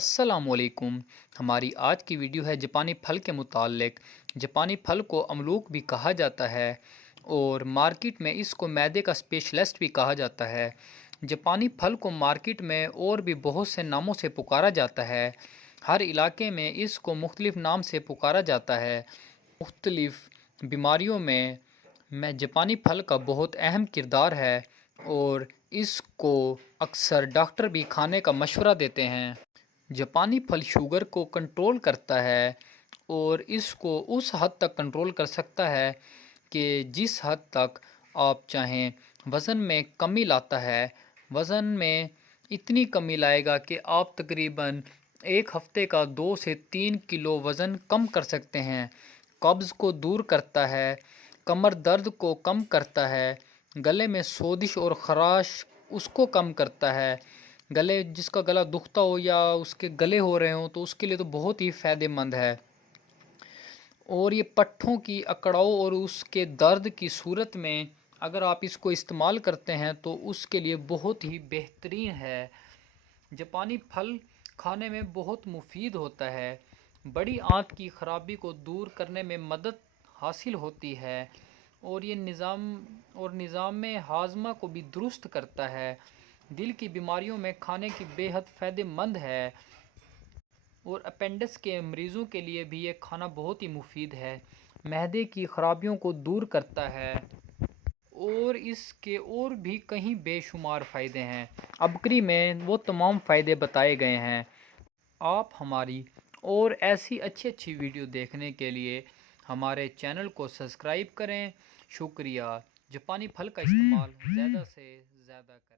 السلام علیکم۔ ہماری آج کی ویڈیو ہے جاپانی پھل کے متعلق۔ جاپانی پھل کو املوک بھی کہا جاتا ہے اور مارکیٹ میں اس کو معدے کا اسپیشلسٹ بھی کہا جاتا ہے۔ جاپانی پھل کو مارکیٹ میں اور بھی بہت سے ناموں سے پکارا جاتا ہے۔ ہر علاقے میں اس کو مختلف نام سے پکارا جاتا ہے۔ مختلف بیماریوں میں جاپانی پھل کا بہت اہم کردار ہے اور اس کو اکثر ڈاکٹر بھی کھانے کا مشورہ دیتے ہیں۔ جاپانی پھل شوگر کو کنٹرول کرتا ہے اور اس کو اس حد تک کنٹرول کر سکتا ہے کہ جس حد تک آپ چاہیں۔ وزن میں کمی لاتا ہے۔ وزن میں اتنی کمی لائے گا کہ آپ تقریباً ایک ہفتے کا 2 سے 3 کلو وزن کم کر سکتے ہیں۔ قبض کو دور کرتا ہے۔ کمر درد کو کم کرتا ہے۔ گلے میں سوزش اور خراش اس کو کم کرتا ہے۔ جس کا گلا دکھتا ہو یا اس کے گلے ہو رہے ہوں تو اس کے لیے تو بہت ہی فائدہ مند ہے۔ اور یہ پٹھوں کی اکڑاؤ اور اس کے درد کی صورت میں اگر آپ اس کو استعمال کرتے ہیں تو اس کے لیے بہت ہی بہترین ہے۔ جاپانی پھل کھانے میں بہت مفید ہوتا ہے۔ بڑی آنت کی خرابی کو دور کرنے میں مدد حاصل ہوتی ہے اور یہ نظام ہاضمہ کو بھی درست کرتا ہے۔ دل کی بیماریوں میں کھانے کی بے حد فائدہ مند ہے اور اپینڈکس کے مریضوں کے لیے بھی یہ کھانا بہت ہی مفید ہے۔ معدے کی خرابیوں کو دور کرتا ہے اور اس کے اور بھی کہیں بے شمار فائدے ہیں۔ ابکری میں وہ تمام فائدے بتائے گئے ہیں۔ آپ ہماری اور ایسی اچھی ویڈیو دیکھنے کے لیے ہمارے چینل کو سبسکرائب کریں۔ شکریہ۔ جاپانی پھل کا استعمال زیادہ سے زیادہ کریں۔